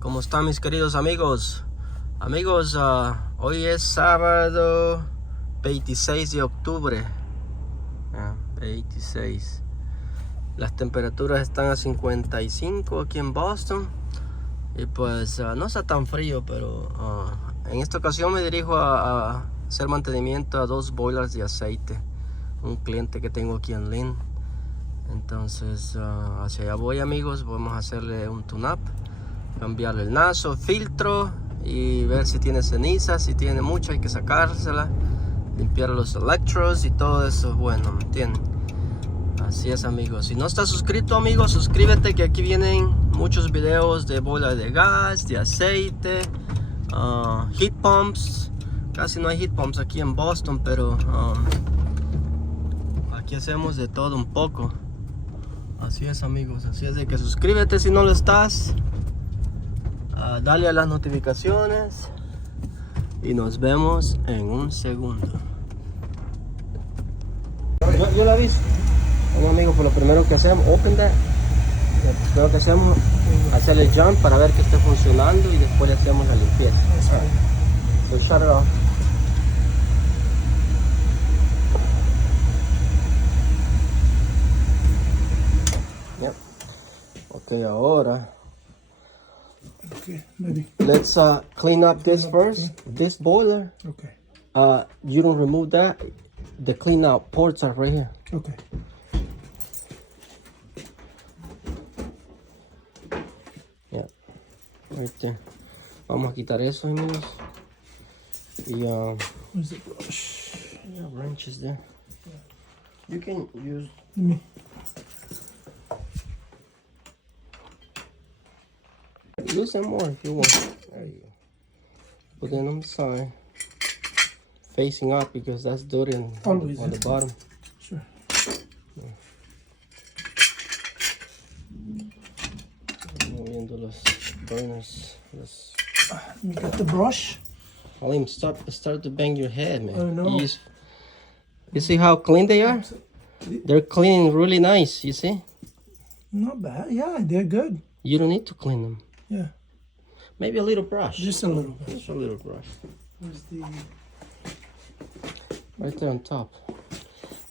¿Cómo están mis queridos amigos? Amigos, hoy es sábado 26 de octubre. 26. Las temperaturas están a 55 aquí en Boston. Y pues no está tan frío, pero en esta ocasión me dirijo a hacer mantenimiento a 2 boilers de aceite. Un cliente que tengo aquí en Lynn. Entonces hacia allá voy, amigos. Vamos a hacerle un tune-up, cambiarle el nozzle, filtro y ver si tiene ceniza. Si tiene mucha hay que sacársela, limpiar los electrodos y todo eso. Bueno, ¿me entienden? Así es, amigos. Si no estás suscrito, amigos, suscríbete, que aquí vienen muchos videos de boiler de gas, de aceite, heat pumps. Casi no hay heat pumps aquí en Boston, pero aquí hacemos de todo un poco. Así es, amigos. Así es de que suscríbete si no lo estás. Dale a las notificaciones. Y nos vemos en un segundo. Yo la aviso. Bueno, amigos, pues lo primero que hacemos, open that. Lo primero que hacemos, hacerle jump para ver que esté funcionando y después le hacemos la limpieza. So shut it off. Yep. Okay, ahora. Okay, maybe. Let's clean up this first. This boiler. Okay. You don't remove that. The clean out ports are right here. Okay. Yeah, right there. Vamos a quitar eso, amigos. Y Where's the brush? yeah, wrenches there. You can use. Me. Use them more if you want. There you go. Put them on the side, facing up, because that's dirty on the bottom. Sure. Moviendo los burners. Let me get the brush. Halim, start to bang your head, man. Oh, no. You see how clean they are? They're cleaning really nice, you see? Not bad. Yeah, they're good. You don't need to clean them. Yeah. Maybe a little brush. Just a little bit. Just a little brush. Where's the... Right there on top.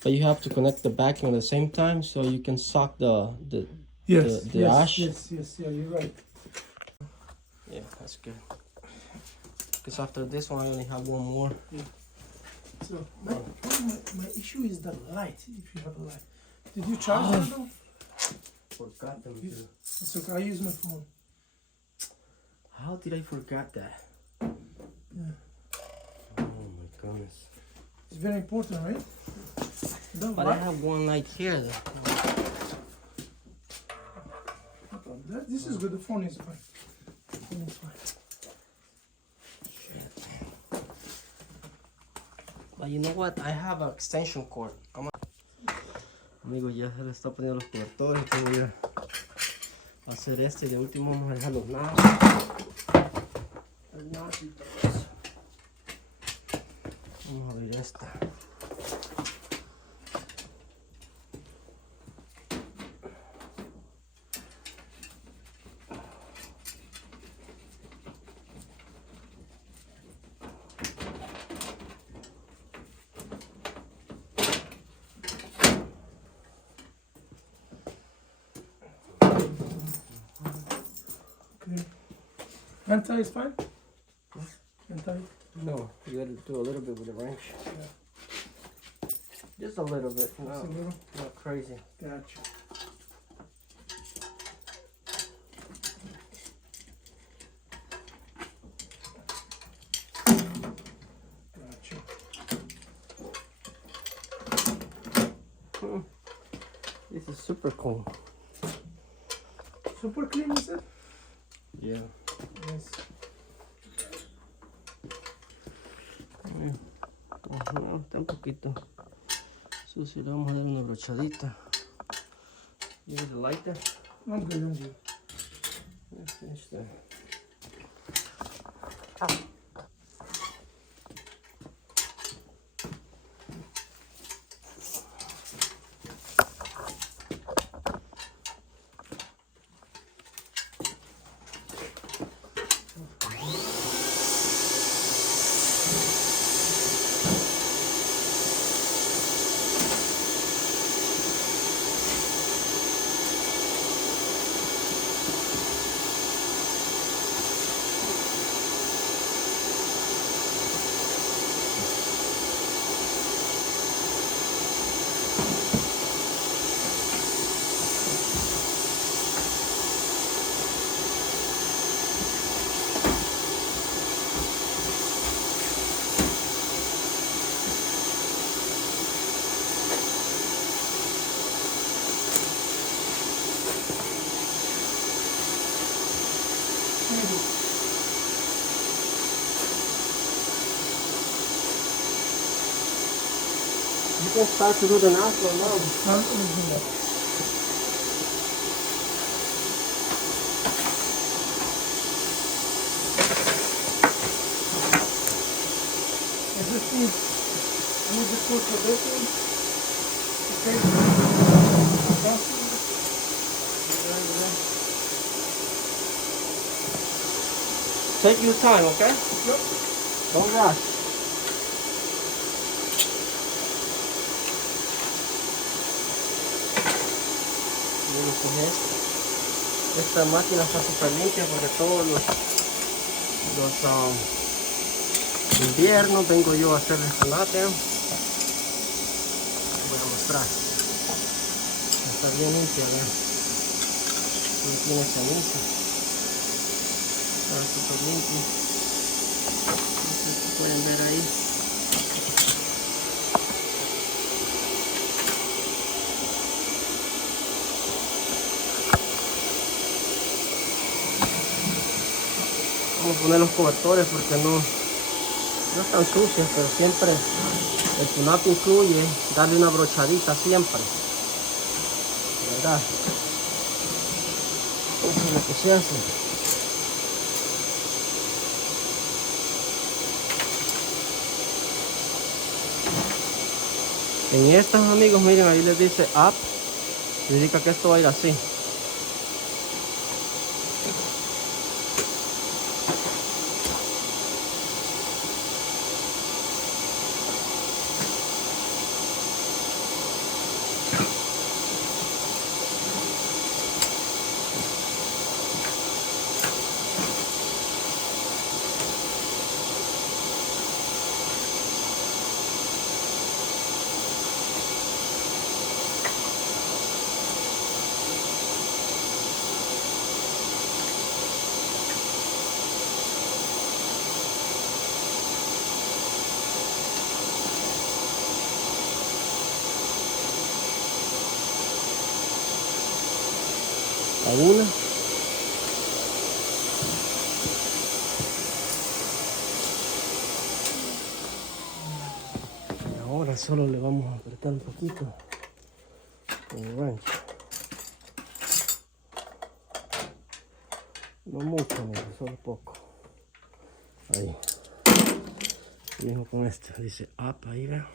But you have to connect the vacuum at the same time so you can suck the Yes, the yes, ash. yes, yeah, you're right. Yeah, that's good. Because after this one, I only have one more. Yeah. So, my issue is the light, if you have a light. Did you charge them though? Forgot them too. It's okay, I use my phone. How did I forget that? Yeah. Oh my goodness. It's very important, right? The But light. I have one light here though. This is good, the phone is fine. The phone is fine. Shit. But you know what? I have an extension cord. Amigo, ya se le está poniendo los cobertores. Tengo ya a hacer este. De último vamos a dejar los nados. El nado y todo eso. Vamos a abrir esta. Okay. Anti is fine? Anti? No, you gotta do a little bit with the wrench. Yeah. Just a little bit. No, Just a little? not crazy. Gotcha. Gotcha. This is super cool. Super clean, is it? Yeah. Yes. No, está un poquito sucio. Le vamos a dar una brochadita. You need the lighter? I'm good, I'm good. Let's finish that. You can start to do the nozzle now. I need to put for this one. Okay. Take your time, okay? Yep. Don't rush. Miren qué es esto. Esta máquina está súper limpia porque todos los inviernos vengo yo a hacer el chocolate. Voy a mostrar. Está bien limpia, vean. No tiene ceniza. Está súper limpio. No sé si pueden ver ahí. Vamos a poner los cobertores porque no están sucios, pero siempre el cunato incluye darle una brochadita siempre, ¿verdad? Eso es lo que se hace. En estas, amigos, miren, ahí les dice up, significa que esto va a ir así. A una. Y ahora solo le vamos a apretar un poquito con el gancho. No mucho, amigo, solo poco. Ahí. Lo mismo con este, dice up ahí, vean.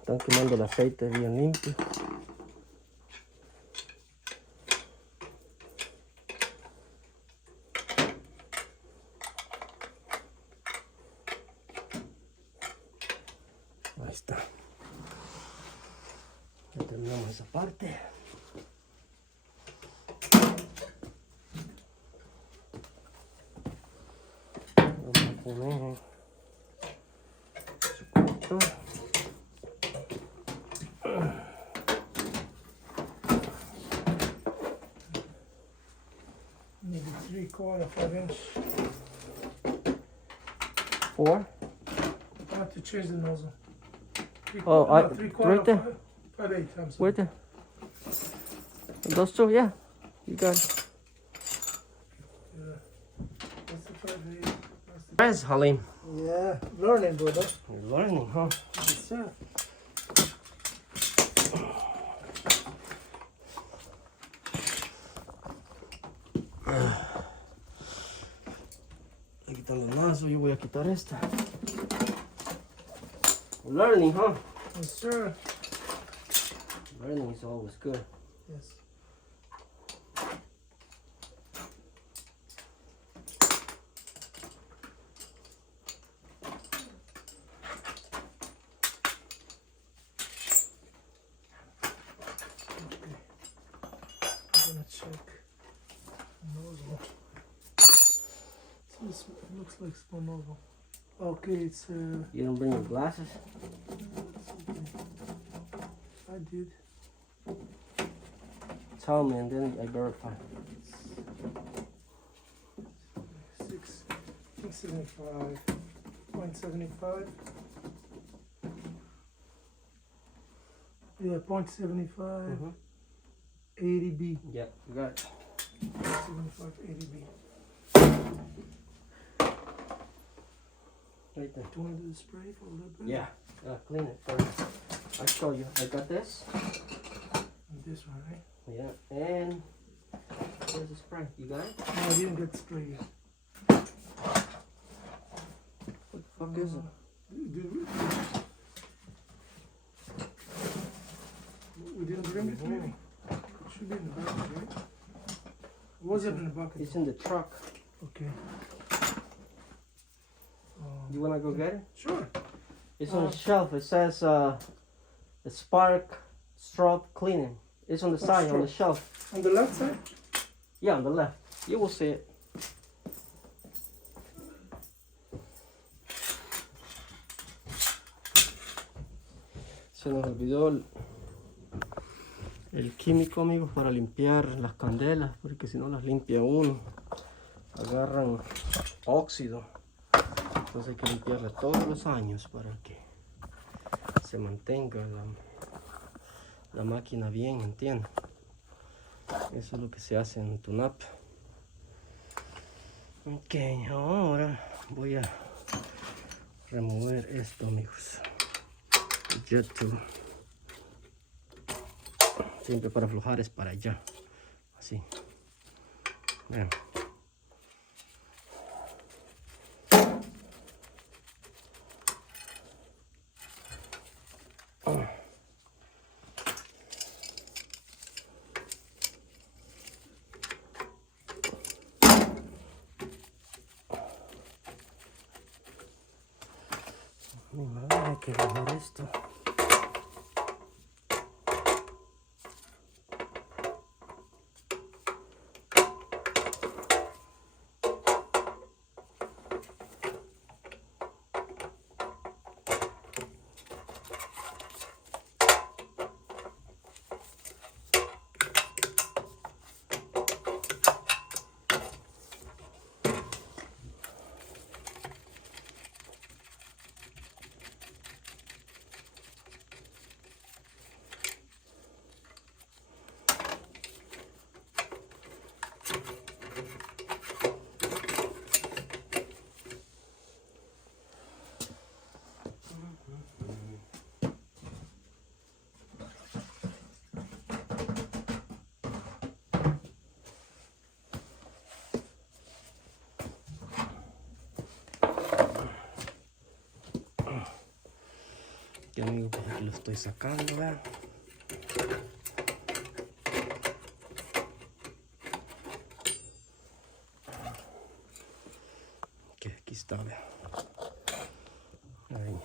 Están quemando el aceite bien limpio. Ahí está. Ya terminamos esa parte. Vamos a poner su conector. Maybe 3/4, 5 inch. 4. I have to change the nozzle. Oh, No, 3/4, right there. 5/8, I'm sorry. Wait there. Those two, yeah. You got it. Yeah. That's the 5/8. That's the... Thanks, Halim. Yeah, learning, brother. You're learning, huh? Yes, sir. Estoy quitando el mazo, yo voy a quitar esta. Learning, huh? Yes, sir. Learning is always good. Yes. I'm gonna check nozzle. So this looks like small nozzle. Okay, it's You don't bring your glasses? I did. Tell me and then I verify. 0.75. Yeah, 0.75. 80B. Yeah, you got it. 0.75 80B. Right there. Do you want to do the spray for a little bit? Yeah, clean it first. I'll show you. I got this. And this one, right? Yeah, and there's the spray. You got it? No, I didn't get the spray yet. What the fuck is it? We didn't bring it, maybe? It should be in the bucket, right? Was it in the bucket? It's in the truck. Okay. You wanna go get it? Sure. It's on the shelf. It says the spark strobe cleaning. It's on the side, on the shelf. On the left side? Yeah, on the left. You will see it. Se nos olvidó el químico, amigos, para limpiar las candelas, porque si no las limpia uno, agarran óxido. Entonces hay que limpiarla todos los años para que se mantenga la máquina bien, ¿entiendes? Eso es lo que se hace en tune-up. Ok, ahora voy a remover esto, amigos. Jet tool. Siempre para aflojar es para allá. Así. Vean. Hay que bajar esto. Ya amigo, pues aquí lo estoy sacando, vean. Que aquí está, vean. Ahí.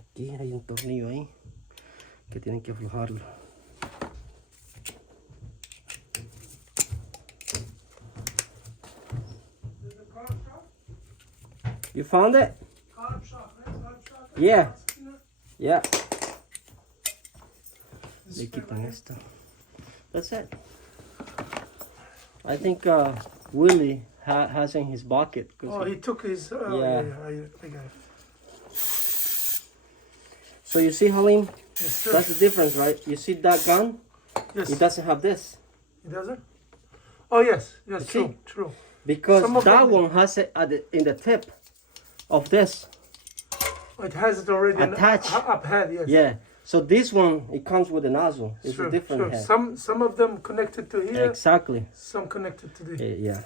Aquí hay un tornillo ahí que tienen que aflojarlo. You found it? Yeah. Yeah. Le quitan esto. That's it. I think Willie has in his bucket. Oh, he took his. Yeah. I got it. So you see, Halim? Yes, sir. That's the difference, right? You see that gun? Yes. It doesn't have this. It doesn't? Oh, yes. Yes, You true. see? True. Because Some of that them- one has it in the tip of this. It has it already Attached. up head, yes. Yeah. So this one, it comes with a nozzle. It's Sure, a different sure. head. Some of them connected to here, Exactly. some connected to the. Yeah.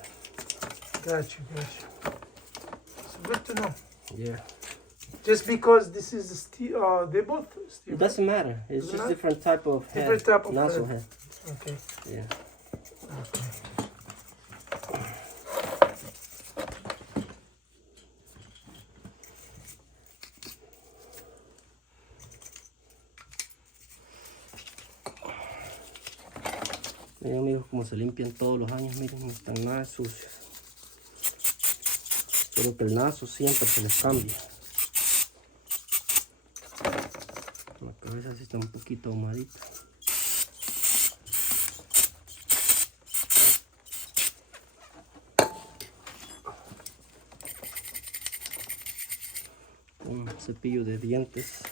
Got you. So good to know. Yeah. Just because this is steel, they both steel. It doesn't matter. It's Doesn't just matter? different type of head. Different type of nozzle head. head. Okay. Yeah. Miren amigos como se limpian todos los años, miren, no están nada sucios. Solo que el nazo siempre se les cambia. pero esa sí está un poquito ahumadita. Un cepillo de dientes.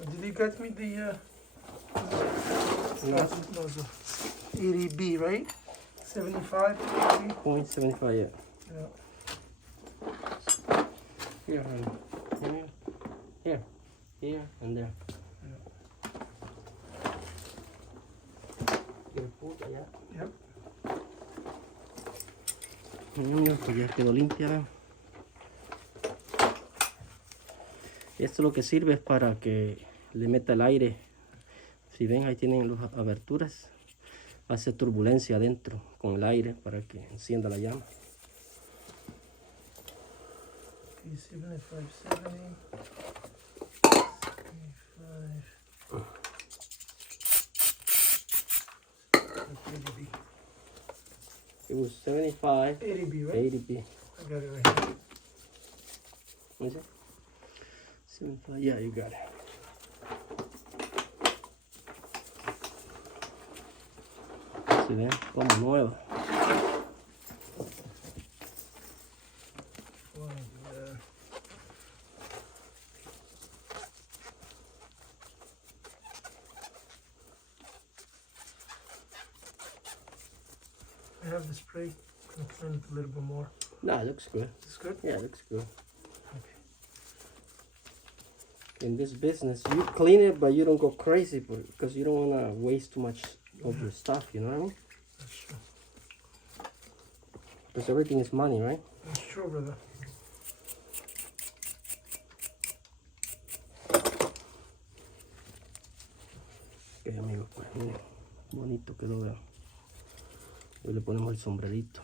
Did you get me the No. nozzle? 80B, right? 75, 80. 0.75, yeah. Yeah. Here, honey. Here, and there. You put allá. Yep. Pues ya quedó limpia, ¿ven? Esto lo que sirve es para que le meta el aire. Si ven, ahí tienen las aberturas. Hace turbulencia adentro con el aire para que encienda la llama. Okay, 75, 70. 75. 80B. It was 75, 80B, right? 80B. I got it right here. What is it? 75, yeah, you got it. Si ven, como nueva. Oh, yeah. I have the spray. I'll clean it a little bit more. No, it looks good. It's good? Yeah, it looks good. Okay. In this business, you clean it, but you don't go crazy because you don't want to waste too much of your stuff, you know what I mean? That's true. Because everything is money, right? That's true, brother. Ok, amigos, pues miren, bonito quedó, vean. Hoy le ponemos el sombrerito.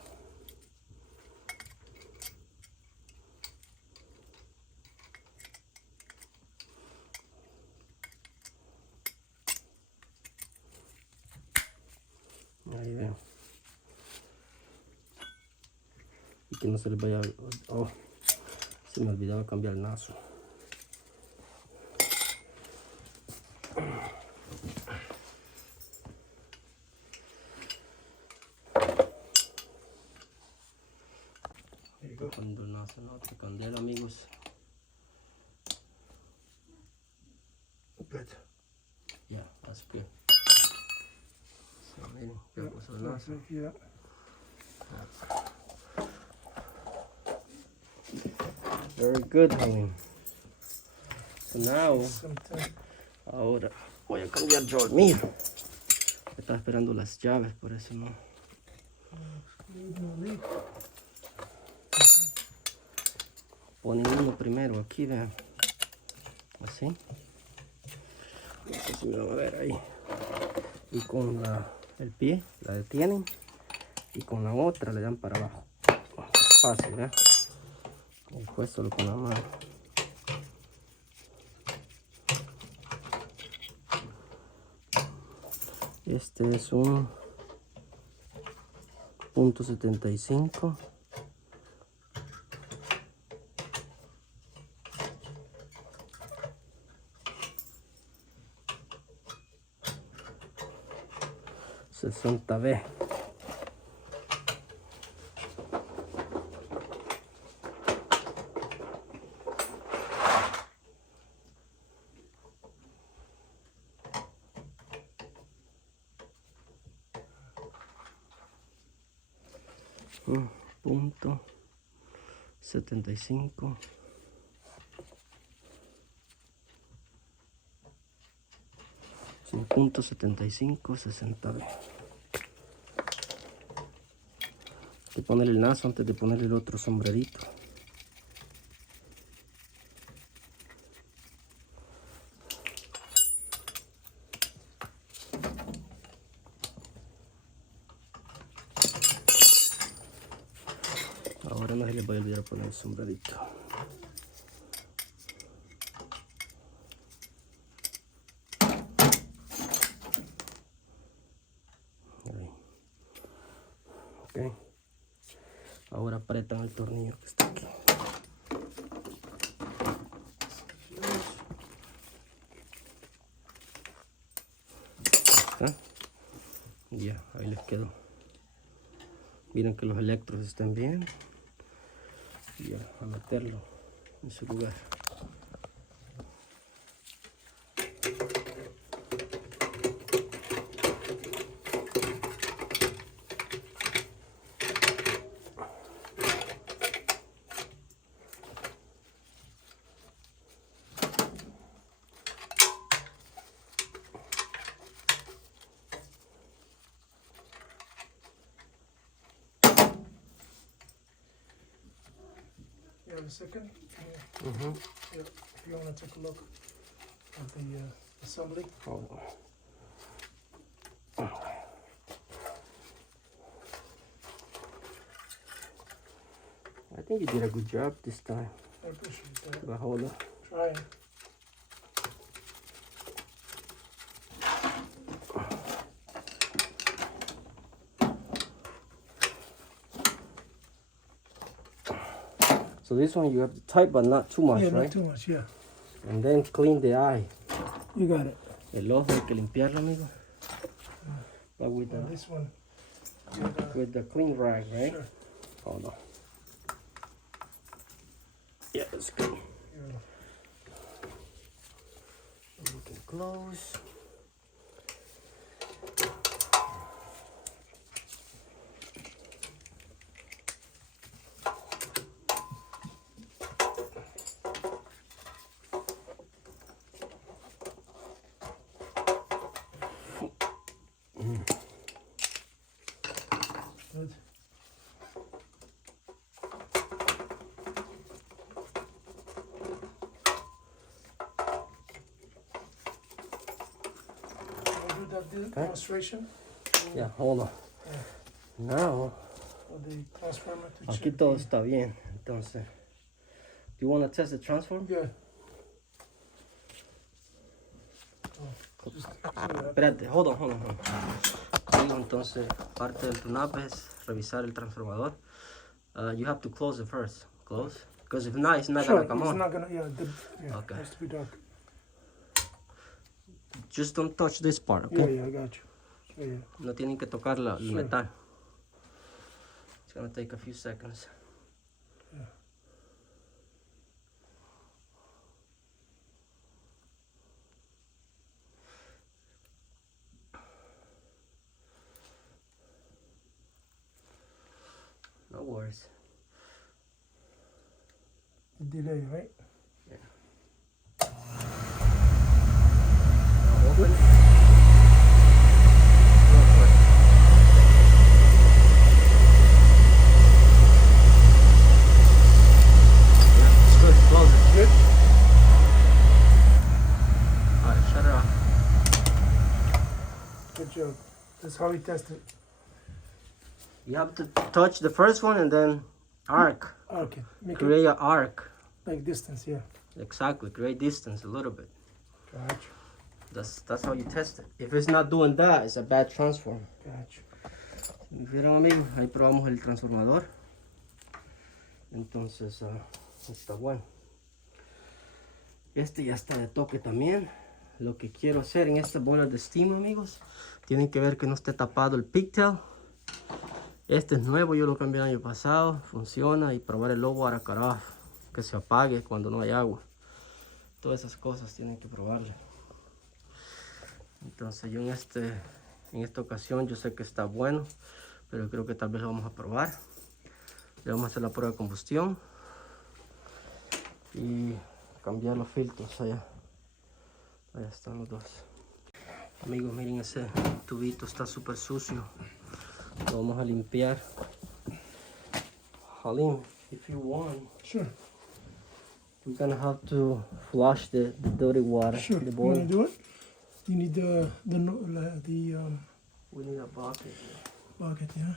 Ahí vean. Y que no se les vaya... Oh, se me olvidaba cambiar el nazo. There you go. Cuando el nazo en otra candela, amigos. Good. Yeah, that's good. So, miren, ya puso el nazo. Perfect, yeah. Very good, honey. So now, Sometimes. ahora voy a cambiar yo el mío. Estaba esperando las llaves, por eso no. Ponen uno primero aquí, vean. Así. No sé si me van a ver ahí. Y con el pie la detienen. Y con la otra le dan para abajo. Fácil, ¿verdad? Y pues solo con la mano. Este es un .75. $60B. .75. Sí, .75, 60B. Hay que ponerle el nazo antes de ponerle el otro sombrerito. Ahora no se les voy a olvidar poner el sombrerito. Ok. Ahora apretan el tornillo que está aquí. Ahí está. Ya, ahí les quedó. Miren que los electrodos estén bien. Y ya, a meterlo en su lugar. Yeah, a second. Yeah. Uh-huh. Yeah. If you want to take a look at the assembly. Hold on. I think you did a good job this time. I appreciate that. But hold on. Trying. So this one you have to tight, but not too much, Yeah, right? not too much, yeah. And then clean the eye. You got it. El ojo hay que limpiarlo, amigo. But with And the, this one, with the clean rag, right? sure. Hold on. Yeah, it's good. Yeah. We can close. Good. I'll do that demonstration. Yeah, hold on. Yeah. Now, For the transformer to aquí check todo the- está bien. Entonces, do you want to test the transform? Yeah. Oh, just, Espérate, hold on. Digo, entonces, parte del tune-up es revisar el transformador. You have to close it first. Close. Because if not, it's not sure, gonna come it's on. not gonna, yeah, Okay. it has to be dark. Just don't touch this part, okay? Yeah, I got you. So, yeah. No tienen que tocar el Sure. metal. It's gonna take a few seconds. Yeah. No worries. The delay, right? Now open it. Real quick. Yeah, it's good. Close it. Good. Alright, shut it off. Good job. That's how we test it. You have to touch the first one and then arc. Okay. Make it Create an arc. like distance, yeah. Exactly. Create distance a little bit. Gotcha. That's how you test it. If it's not doing that, it's a bad transform. Gotcha. ¿Vieron, amigos? Ahí probamos el transformador. Entonces, está bueno. Este ya está de toque también. Lo que quiero hacer en esta bola de steam, amigos, tienen que ver que no esté tapado el pigtail. Este es nuevo, yo lo cambié el año pasado. Funciona. Y probar el logo a cutoff, que se apague cuando no hay agua. Todas esas cosas tienen que probarle. Entonces yo en esta ocasión yo sé que está bueno, pero creo que tal vez lo vamos a probar. Le vamos a hacer la prueba de combustión y cambiar los filtros allá. Allá están los dos. Amigos, miren, ese tubito está súper sucio. Lo vamos a limpiar. Halim, if you want, Sure. we're gonna have to flush the dirty water. Sure. The You wanna bowl. do it? You need the We need a bucket. bucket, yeah.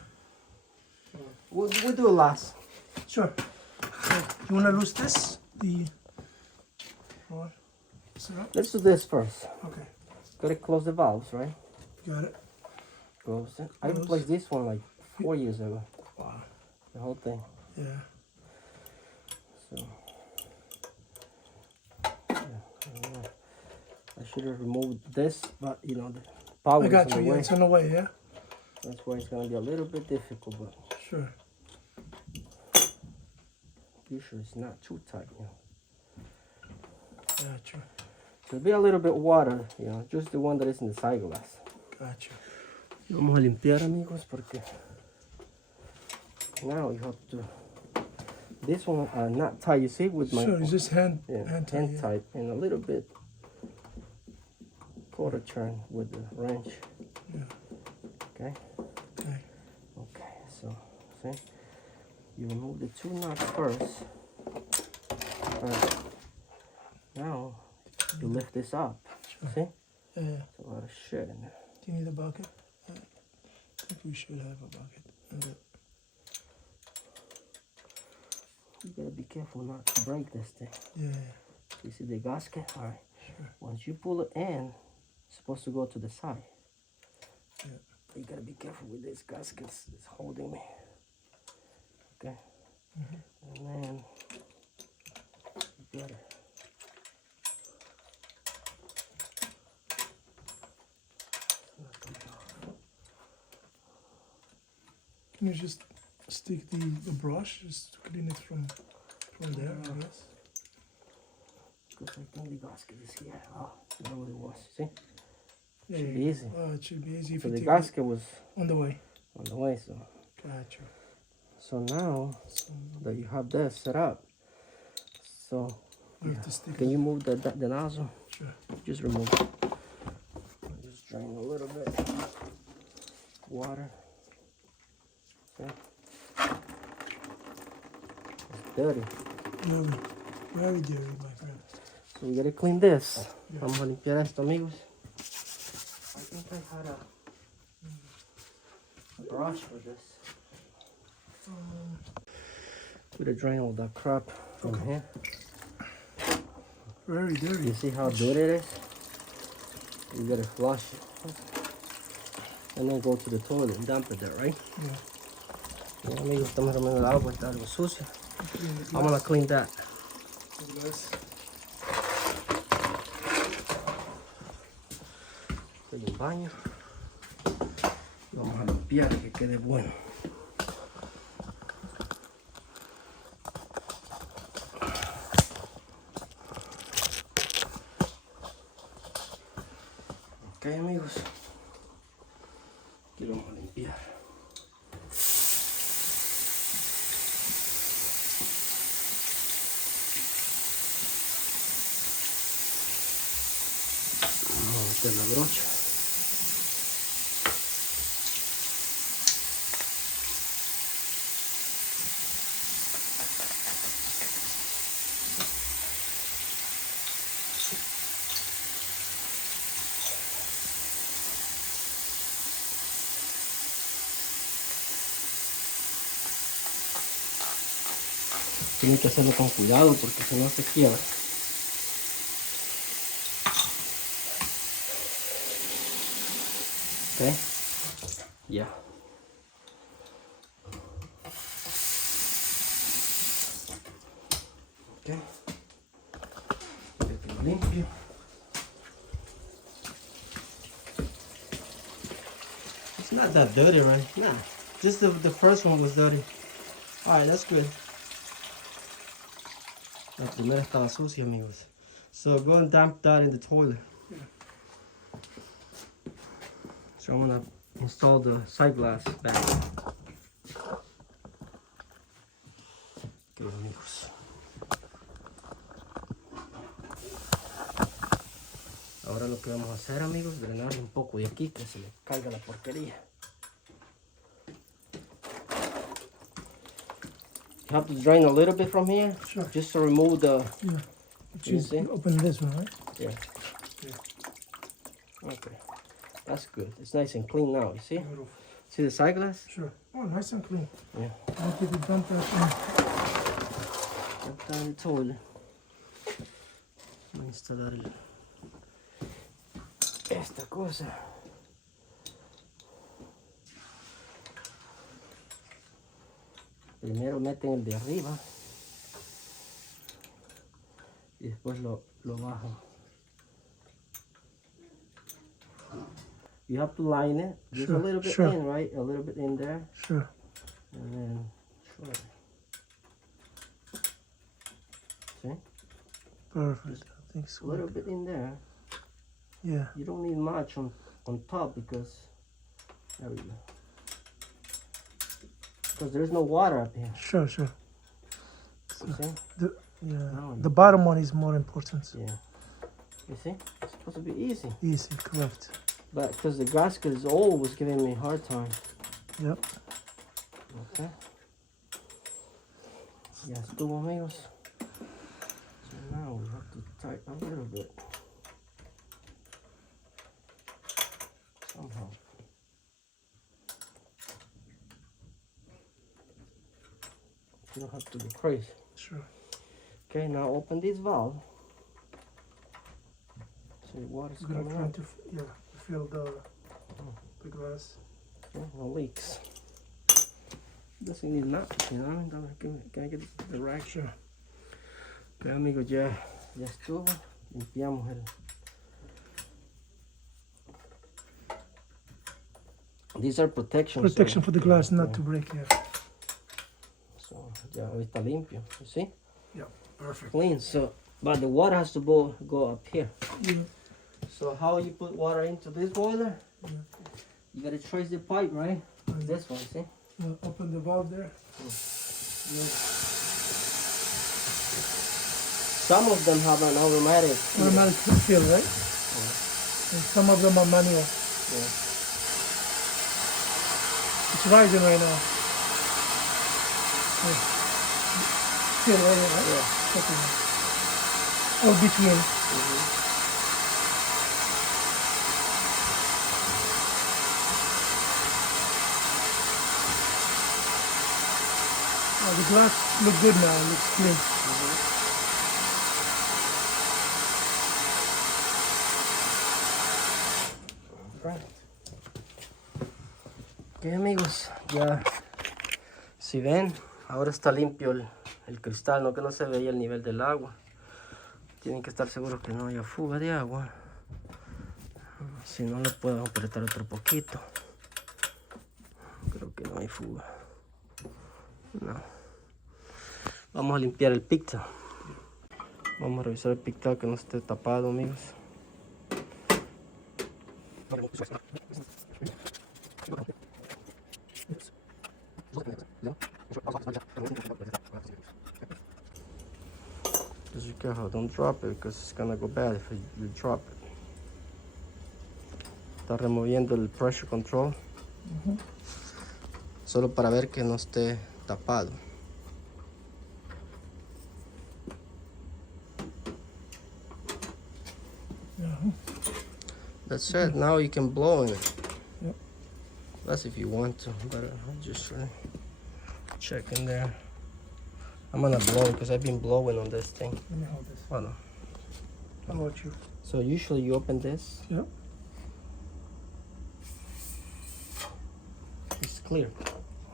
We'll do it last. Sure. So, you wanna lose this? The what? Syrup? Let's do this first. Okay. Gotta close the valves, right? Got it. Close it. I Close. replaced this one like 4 years ago. Wow. The whole thing. Yeah. So yeah, I should have removed this, but you know the power I got is on you. the Yeah, way. it's on the way. Yeah. That's why it's gonna be a little bit difficult, but Sure. usually it's not too tight, you know. Got you. There'll be a little bit water, you know, just the one that is in the side glass. Got you. Y vamos a limpiar, amigos, porque now you have to. This one not tight, you see, with my Sure. It's just hand hand tight. Yeah. tight and a little bit quarter turn with the wrench. Yeah. Okay. Okay. Okay. So see, you remove the 2 nuts first. Now you lift this up. Sure. See, Yeah. it's a lot of shit in there. Do you need a bucket? I think we should have a bucket. You gotta be careful not to break this thing. Yeah. You see the gasket? All right. Sure. Once you pull it in, it's supposed to go to the side. Yeah. You gotta be careful with this gasket. It's holding me. Okay. And then you gotta. Can you just stick the brush just to clean it from there? I guess. Because I think the gasket is here. Oh, there it was. See? Yeah. Should be easy. Oh, it should be easy if So you the take gasket was it on the way. on the way. So now that you have this set up, so We have to stick can it. you move the nozzle? Sure. Just remove it. Just drain a little bit water. See? It's dirty. Very, very dirty, my friend. So we gotta clean this. Yeah. Vamos a limpiar esto, amigos. I think I had a brush for this. We're gonna drain all that crap from here. Very dirty. You see how dirty it is? You gotta flush it. And then go to the toilet and dump it there, right? Yeah. Yeah, amigos, estamos remando el agua, está algo sucio. Clean the I'm gonna clean that. glass. Estoy en baño. Y vamos a limpiar que quede bueno. Ok, amigos. Aquí lo vamos a limpiar. Vamos a meter la brocha. Tiene que hacerlo con cuidado porque si no se quiebra. Ok, ya. Ok, que lo limpio. It's not that dirty, right? Nah, just the first one was dirty. Alright, that's good. La primera estaba sucia, amigos. So go and dump that in the toilet. Yeah. So I'm gonna install the side glass back. Okay, amigos. Ahora lo que vamos a hacer, amigos, drenar un poco de aquí que se le caiga la porquería. You have to drain a little bit from here, Sure. just to remove the. Yeah. You see? You open this one, right? Yeah. Yeah. Okay, that's good. It's nice and clean now. You see? Beautiful. See the side glass? Sure. Oh, nice and clean. Yeah. I'll keep it dumped right in. Up down the toilet. Voy a instalar esta cosa. Primero meten el de arriba y después lo bajan. You have to line it just a little bit in, right? A little bit in there. Sure. And then sure. See? Perfect. I think so. A little bit in there. Yeah. You don't need much on top because there we go. Because there's no water up here. Sure. You see? The bottom one is more important. Yeah. You see? It's supposed to be easy. Easy, correct. But because the gasket is always giving me a hard time. Yep. Okay. Ya estuvo, amigos. So now we have to tighten a little bit. Somehow. You don't have to be crazy. Sure. Okay, now open this valve. So the water's I'm gonna coming try out. to fill the glass. Okay, no leaks. Doesn't need much, you know. Can I get the rack? Sure. Okay, amigos, ya estuvo. Limpiamos el. These are protection For the glass not to break. Yeah. So ya hoy está limpio. You see? Yeah. Perfect. Clean. So, but the water has to go up here. Yeah. So how you put water into this boiler? Yeah. You gotta trace the pipe, right? This one, see? Open the valve there. Some of them have an automatic. Automatic fill, right? And some of them are manual. Yeah. It's rising right now. Still rising, right? Yeah. Okay. Or between. The glass looks good now. It looks clean. Right. Ok, amigos, ya si ven, ahora está limpio el cristal, no que no se veía el nivel del agua. Tienen que estar seguros que no haya fuga de agua. Si no, le puedo apretar otro poquito. Creo que no hay fuga. No. Vamos a limpiar el picta. Vamos a revisar el picta que no esté tapado, amigos. Just be careful, don't drop it because it's gonna go bad if you drop it. Está removiendo el pressure control. Solo para ver que no esté tapado. That's it. Now you can blow in it. Yep. That's if you want to, but I'm just trying to check in there. I'm gonna blow because I've been blowing on this thing. Let me hold this. Hold on. How about you? So usually you open this. Yep. It's clear.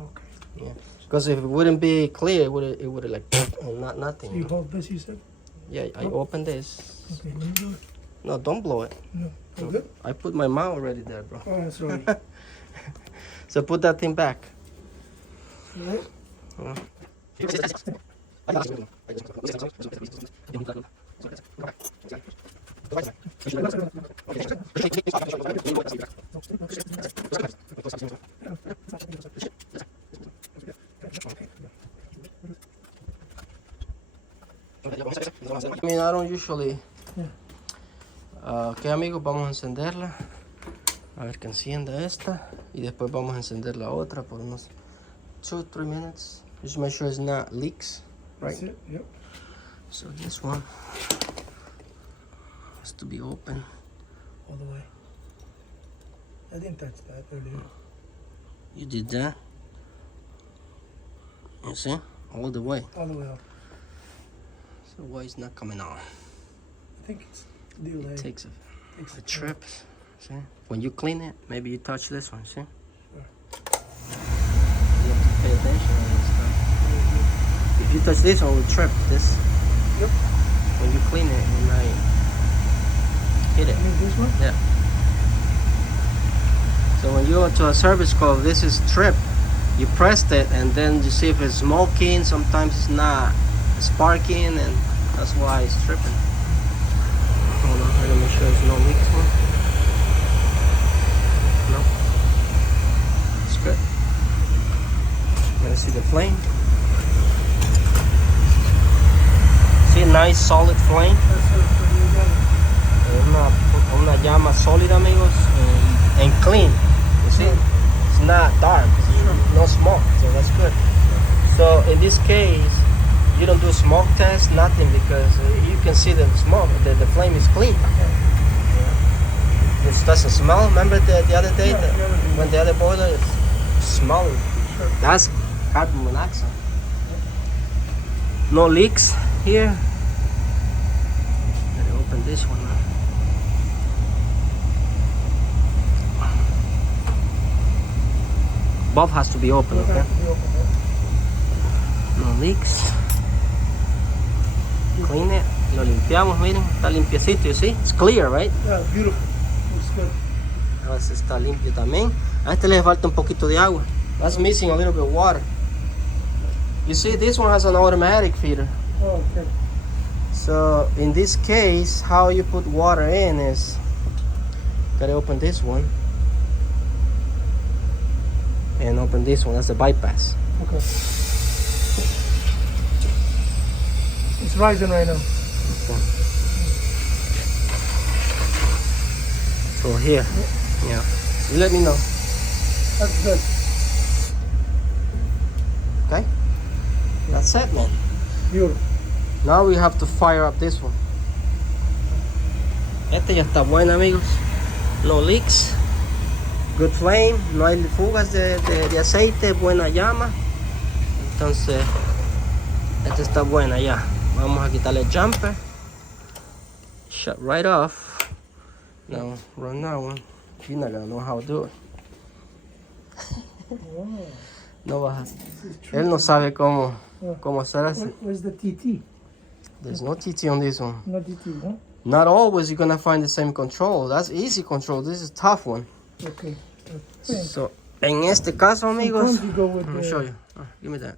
Okay. Yeah. Because if it wouldn't be clear, it would have like and nothing. So you hold this, you said? Yeah, I open this. Okay, let me do it. No, don't blow it. No. Oh, good? I put my mouth already there, bro. Oh, sorry. So put that thing back. Right. I mean, I don't usually. Ok, amigos, vamos a encenderla. A ver que encienda esta. Y después vamos a encender la otra por unos 2-3 minutes. Just make sure it's not leaks. Right? That's it. Yep. So this one has to be open. All the way. I didn't touch that earlier. You did that. You see? All the way. All the way up. So why it's not coming on? I think it's delay. It takes a trip. See? When you clean it, maybe you touch this one, see? Sure. You have to pay attention on this stuff. you touch this one, it will trip this. Yep. When you clean it, it might hit it. I mean this one? Yeah. So when you go to a service call, this is trip. You pressed it and then you see if it's smoking. Sometimes it's not sparking, and that's why it's tripping. Hold on, I gotta make sure there's no leaks. No. It's good. Gonna see the flame. See a nice solid flame. Una llama sólida, amigos, and clean. You see, it's not dark. No smoke, so that's good. So in this case, you don't do smoke test, nothing, because you can see the smoke. The flame is clean. This doesn't smell. Remember the other day when the other boiler is smelling? That's carbon monoxide. No leaks here. Let me open this one now. Both has to be open, okay? No leaks. Clean it. Lo limpiamos, miren. Está limpiecito, you see? It's clear, right? Yeah, beautiful. Looks good. Ahora sí está limpio también. A este le falta un poquito de agua. That's missing a little bit of water. You see, this one has an automatic feeder. Oh, okay. So in this case, how you put water in is, gotta open this one and open this one. That's the bypass. Okay. It's rising right now. Okay. So here, yeah. You let me know. That's good. Okay. That's it, man. Beautiful. Now we have to fire up this one. Este ya está bueno, amigos. No leaks. Good flame. No hay fugas de aceite. Buena llama. Entonces, esta está buena ya. Vamos a quitarle el jumper. Shut right off. Now, run that one. You're not gonna know how to do it. Wow. No vas a... Él no sabe cómo hacer eso. Where's the TT? There's no TT on this one. No TT, huh? Not always you're gonna find the same control. That's easy control. This is tough one. Okay. So, en este caso, amigos, Sometimes you go with let me the- show you. Give me that.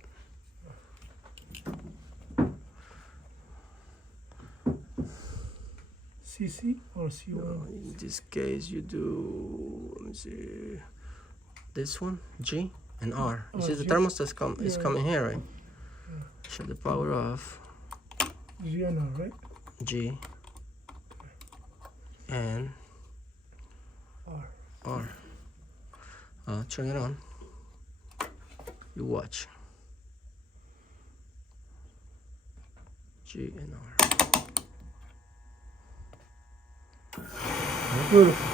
CC or C1? In this case, you do, let me see, this one, G and R. You see the G. thermostat is Yeah. coming here, right? Shut the power off. GNR, right? G and R. R. Turn it on. You watch. G and R. Beautiful.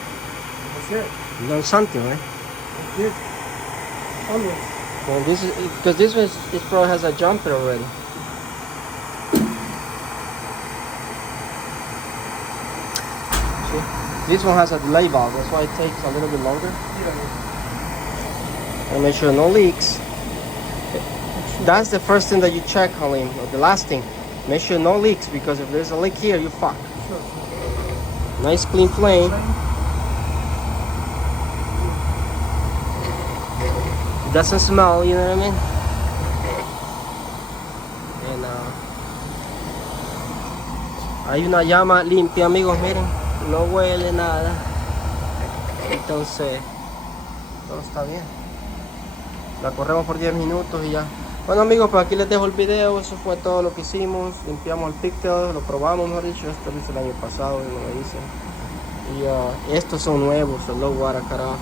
That's it. You done something, right? That's it. Always. Well, this is because this probably has a jumper already. See, this one has a delay valve. That's why it takes a little bit longer. Yeah. And make sure no leaks. That's the first thing that you check, Halim. Or the last thing, make sure no leaks, because if there's a leak here, you fuck. Sure. Nice clean flame. It doesn't smell, you know what I mean? And hay una llama limpia, amigos, miren. No huele nada. Entonces, todo está bien. La corremos por 10 minutos y ya. Bueno, amigos, pues aquí les dejo el video. Eso fue todo lo que hicimos. Limpiamos el pigtail, lo probamos, mejor dicho. Esto lo hice el año pasado y no lo hice. Y estos son nuevos, el low water cutoff.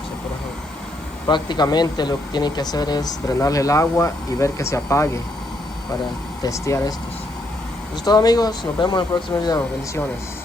Prácticamente lo que tienen que hacer es drenarle el agua y ver que se apague para testear estos. Eso es todo, amigos. Nos vemos en el próximo video. Bendiciones.